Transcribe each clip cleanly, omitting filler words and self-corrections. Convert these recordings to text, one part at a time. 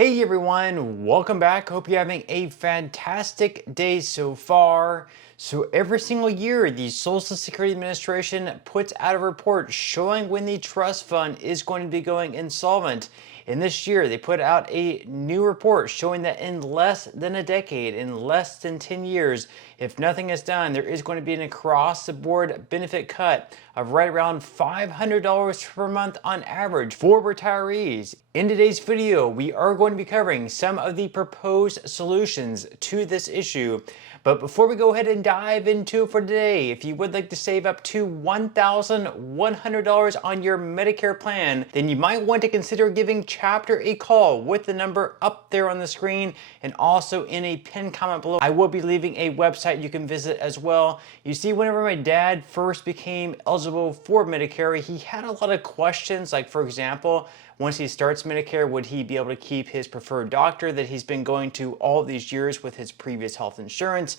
Hey everyone, welcome back. Hope you're having a fantastic day so far. So every single year, the Social Security Administration puts out a report showing when the trust fund is going to be going insolvent. And this year, they put out a new report showing that in less than a decade, in less than 10 years, if nothing is done, there is going to be an across-the-board benefit cut of right around $500 per month on average for retirees. In today's video, we are going to be covering some of the proposed solutions to this issue. But before we go ahead and dive into it for today, if you would like to save up to $1,100 on your Medicare plan, then you might want to consider giving Chapter a call with the number up there on the screen and also in a pinned comment below. I will be leaving a website you can visit as well. You see, whenever my dad first became eligible for Medicare, he had a lot of questions, like for example, once he starts Medicare, would he be able to keep his preferred doctor that he's been going to all these years with his previous health insurance?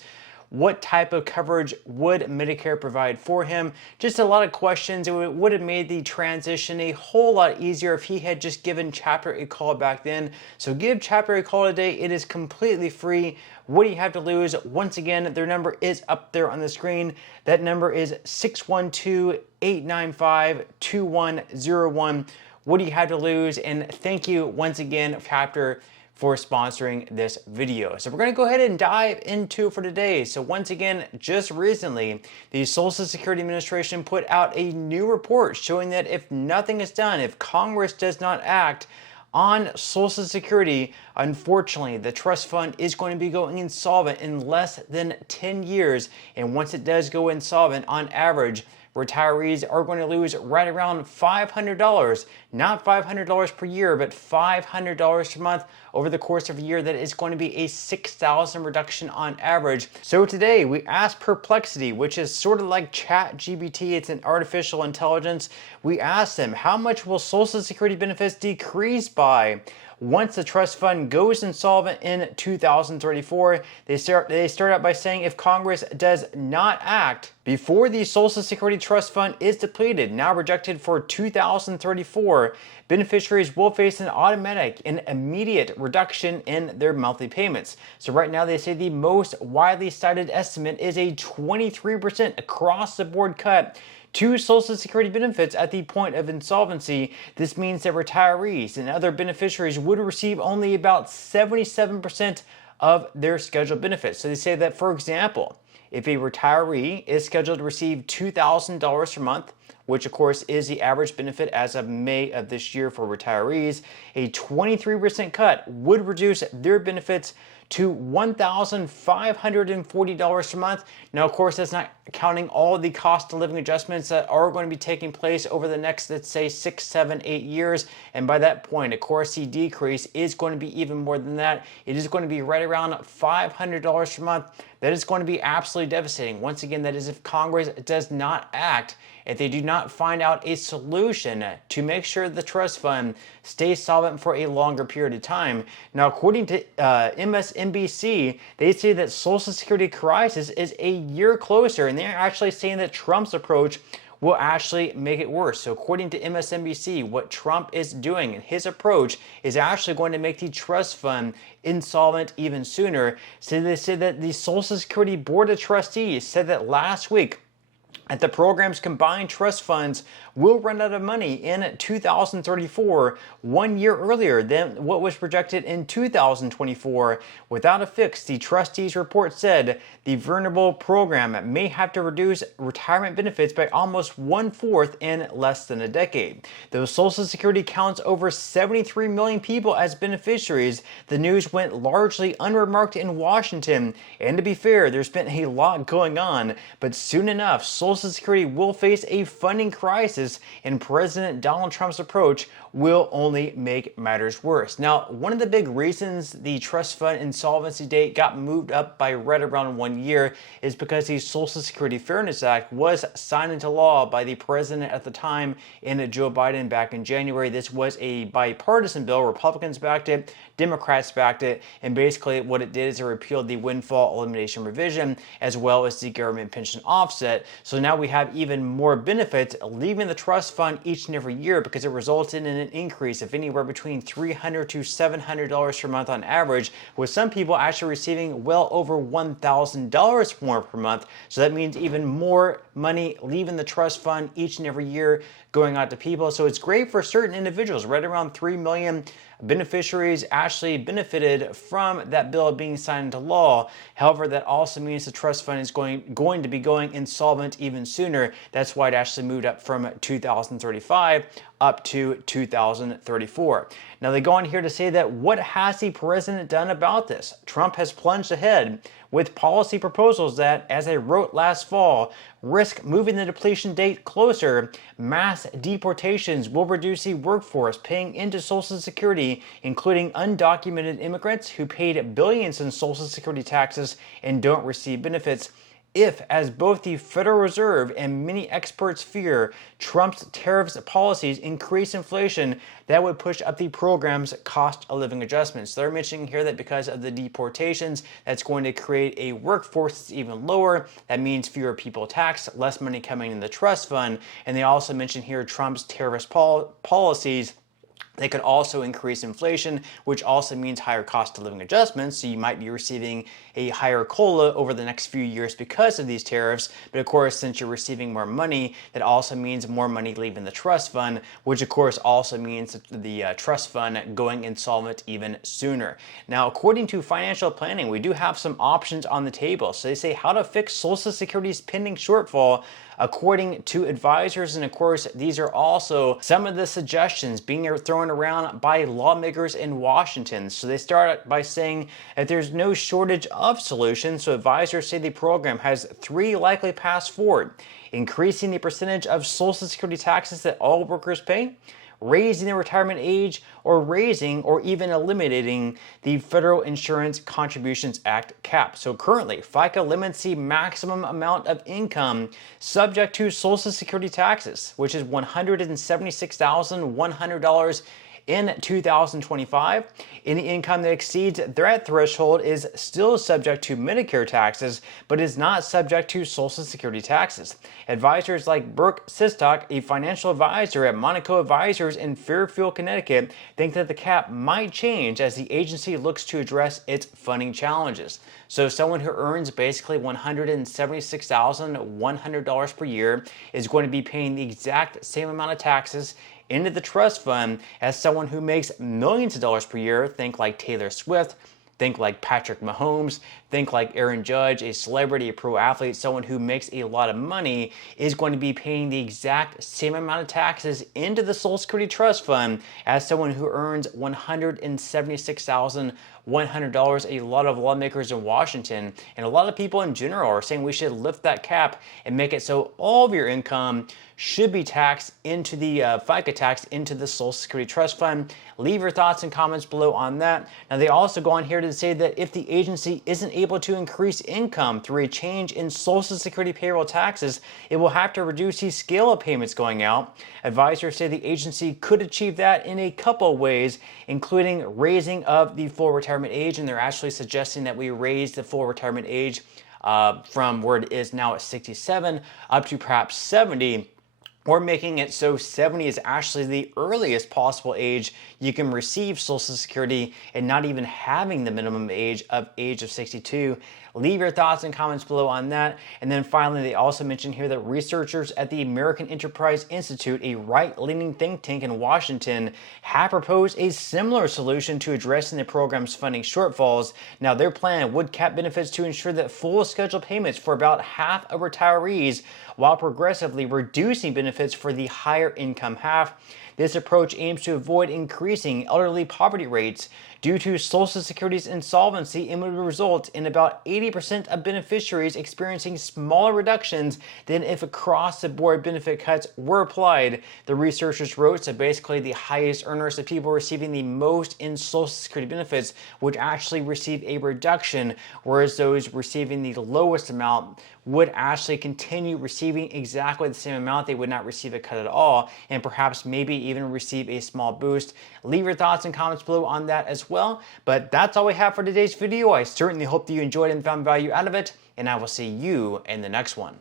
What type of coverage would Medicare provide for him? Just a lot of questions. It would have made the transition a whole lot easier if he had just given Chapter a call back then. So give Chapter a call today. It is completely free. What do you have to lose? Once again, their number is up there on the screen. That number is 612-895-2101. What do you have to lose? And thank you once again, Chapter, for sponsoring this video. So we're going to go ahead and dive into it for today. So once again, just recently, the Social Security Administration put out a new report showing that if nothing is done, if Congress does not act on Social Security, unfortunately, the trust fund is going to be going insolvent in less than 10 years. And once it does go insolvent, on average, retirees are going to lose right around $500, not $500 per year, but $500 per month over the course of a year. That is going to be a $6,000 reduction on average. So today we asked Perplexity, which is sort of like ChatGPT, it's an artificial intelligence. We asked them, how much will Social Security benefits decrease by once the trust fund goes insolvent in 2034? They start out by saying if Congress does not act before the Social Security Trust Fund is depleted, now projected for 2034, beneficiaries will face an automatic and immediate reduction in their monthly payments. So right now they say the most widely cited estimate is a 23% across-the-board cut to Social Security benefits at the point of insolvency. This means that retirees and other beneficiaries would receive only about 77% of their scheduled benefits. So they say that, for example, if a retiree is scheduled to receive $2,000 per month, which of course is the average benefit as of May of this year for retirees, a 23% cut would reduce their benefits to $1,540 per month. Now, of course, that's not counting all the cost of living adjustments that are going to be taking place over the next, let's say, 6, 7, 8 years. And by that point, of course, the decrease is going to be even more than that. It is going to be right around $500 per month. That is going to be absolutely devastating. Once again, that is if Congress does not act, if they do not find out a solution to make sure the trust fund stays solvent for a longer period of time. Now, according to MSNBC, they say that Social Security crisis is a year closer, and they're actually saying that Trump's approach will actually make it worse. So according to MSNBC, what Trump is doing and his approach is actually going to make the trust fund insolvent even sooner. So they said that the Social Security Board of Trustees said that last week that the program's combined trust funds will run out of money in 2034, 1 year earlier than what was projected in 2024. Without a fix, the trustees' report said the vulnerable program may have to reduce retirement benefits by almost 1/4 in less than a decade. Though Social Security counts over 73 million people as beneficiaries, the news went largely unremarked in Washington. And to be fair, there's been a lot going on, but soon enough, Social Security will face a funding crisis, and President Donald Trump's approach will only make matters worse. Now, one of the big reasons the trust fund insolvency date got moved up by right around 1 year is because the Social Security Fairness Act was signed into law by the president at the time, in Joe Biden, back in January. This was a bipartisan bill. Republicans backed it, Democrats backed it, and basically what it did is it repealed the windfall elimination provision as well as the government pension offset. So now we have even more benefits leaving the trust fund each and every year, because it resulted in an increase of anywhere between $300 to $700 per month on average, with some people actually receiving well over $1,000 more per month. So that means even more money leaving the trust fund each and every year going out to people. So it's great for certain individuals. Right around 3 million beneficiaries actually benefited from that bill being signed into law. However, that also means the trust fund is going to be going insolvent even sooner. That's why it actually moved up from 2035 up to 2034. Now they go on here to say that what has the president done about this? Trump has plunged ahead with policy proposals that, as I wrote last fall, risk moving the depletion date closer. Mass deportations will reduce the workforce paying into Social Security, including undocumented immigrants who paid billions in Social Security taxes and don't receive benefits. If, as both the Federal Reserve and many experts fear, Trump's tariffs policies increase inflation, that would push up the program's cost of living adjustments. They're mentioning here that because of the deportations, that's going to create a workforce that's even lower. That means fewer people taxed, less money coming in the trust fund. And they also mention here Trump's tariff policies. They could also increase inflation, which also means higher cost of living adjustments. So you might be receiving a higher COLA over the next few years because of these tariffs. But of course, since you're receiving more money, that also means more money leaving the trust fund, which of course also means the trust fund going insolvent even sooner. Now, according to financial planning, we do have some options on the table. So they say how to fix Social Security's pending shortfall according to advisors. And of course, these are also some of the suggestions being thrown around by lawmakers in Washington. So they start by saying that there's no shortage of solutions. So advisors say the program has 3 likely paths forward: increasing the percentage of Social Security taxes that all workers pay, raising the retirement age, or raising or even eliminating the Federal Insurance Contributions Act cap. So currently, FICA limits the maximum amount of income subject to Social Security taxes, which is $176,100 in 2025. Any income that exceeds that threshold is still subject to Medicare taxes, but is not subject to Social Security taxes. Advisors like Burke Sistock, a financial advisor at Monaco Advisors in Fairfield, Connecticut, think that the cap might change as the agency looks to address its funding challenges. So someone who earns basically $176,100 per year is going to be paying the exact same amount of taxes into the trust fund as someone who makes millions of dollars per year. Think like Taylor Swift, think like Patrick Mahomes, think like Aaron Judge, a celebrity, a pro athlete. Someone who makes a lot of money is going to be paying the exact same amount of taxes into the Social Security Trust Fund as someone who earns $176,100. A lot of lawmakers in Washington and a lot of people in general are saying we should lift that cap and make it so all of your income should be taxed into the FICA tax into the Social Security Trust Fund. Leave your thoughts and comments below on that. Now, they also go on here to say that if the agency isn't able to increase income through a change in Social Security payroll taxes, it will have to reduce the scale of payments going out. Advisors say the agency could achieve that in a couple of ways, including raising of the full retirement age, and they're actually suggesting that we raise the full retirement age from where it is now at 67 up to perhaps 70. Or making it so 70 is actually the earliest possible age you can receive Social Security and not even having the minimum age of 62. Leave your thoughts and comments below on that. And then finally, they also mention here that researchers at the American Enterprise Institute, a right-leaning think tank in Washington, have proposed a similar solution to addressing the program's funding shortfalls. Now, their plan would cap benefits to ensure that full scheduled payments for about half of retirees, while progressively reducing benefits for the higher income half. This approach aims to avoid increasing elderly poverty rates due to Social Security's insolvency and would result in about 80% of beneficiaries experiencing smaller reductions than if across-the-board benefit cuts were applied. The researchers wrote, so basically the highest earners, the people receiving the most in Social Security benefits, would actually receive a reduction, whereas those receiving the lowest amount would actually continue receiving exactly the same amount. They would not receive a cut at all, and perhaps maybe even receive a small boost. Leave your thoughts and comments below on that as well. But that's all we have for today's video. I certainly hope that you enjoyed and found value out of it, and I will see you in the next one.